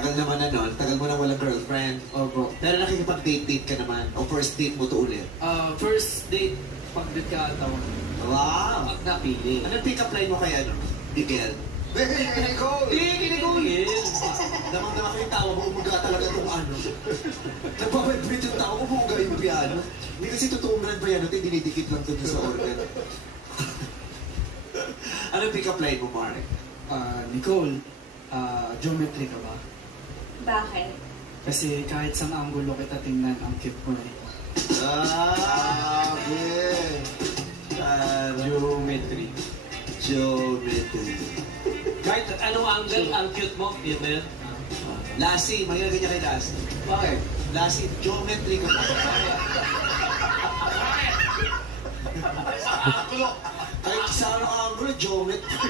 Tagal naman na nun, tagal mo na walang girlfriend. Opo. Pero nakikipag-date-date ka naman, o first date mo to ulit. First date, pagkakataon. Wow! Pag napili. Anong pick-up line mo kay ano? Miguel? Kinigugil. Damang-dama ko yung tawa mo, umuga talaga itong ano. Nagpapabrate yung tawa, umuga yung piano. Hindi kasi totoong grand piano, ito dinidikit lang doon sa organ. Anong pick-up line mo, Mark? Nicole, geometry ka ba? Bakit? Kasi kahit sa anggulo kita tingnan, ang cute mo eh. Geometry. Geometry. Kahit anong angle, ang cute mo, yun na yun. Lassie, mahirap ganyan kay Lassie. Bakit? Lassie, geometry ka pa. Kahit sa anong angulo, geometry.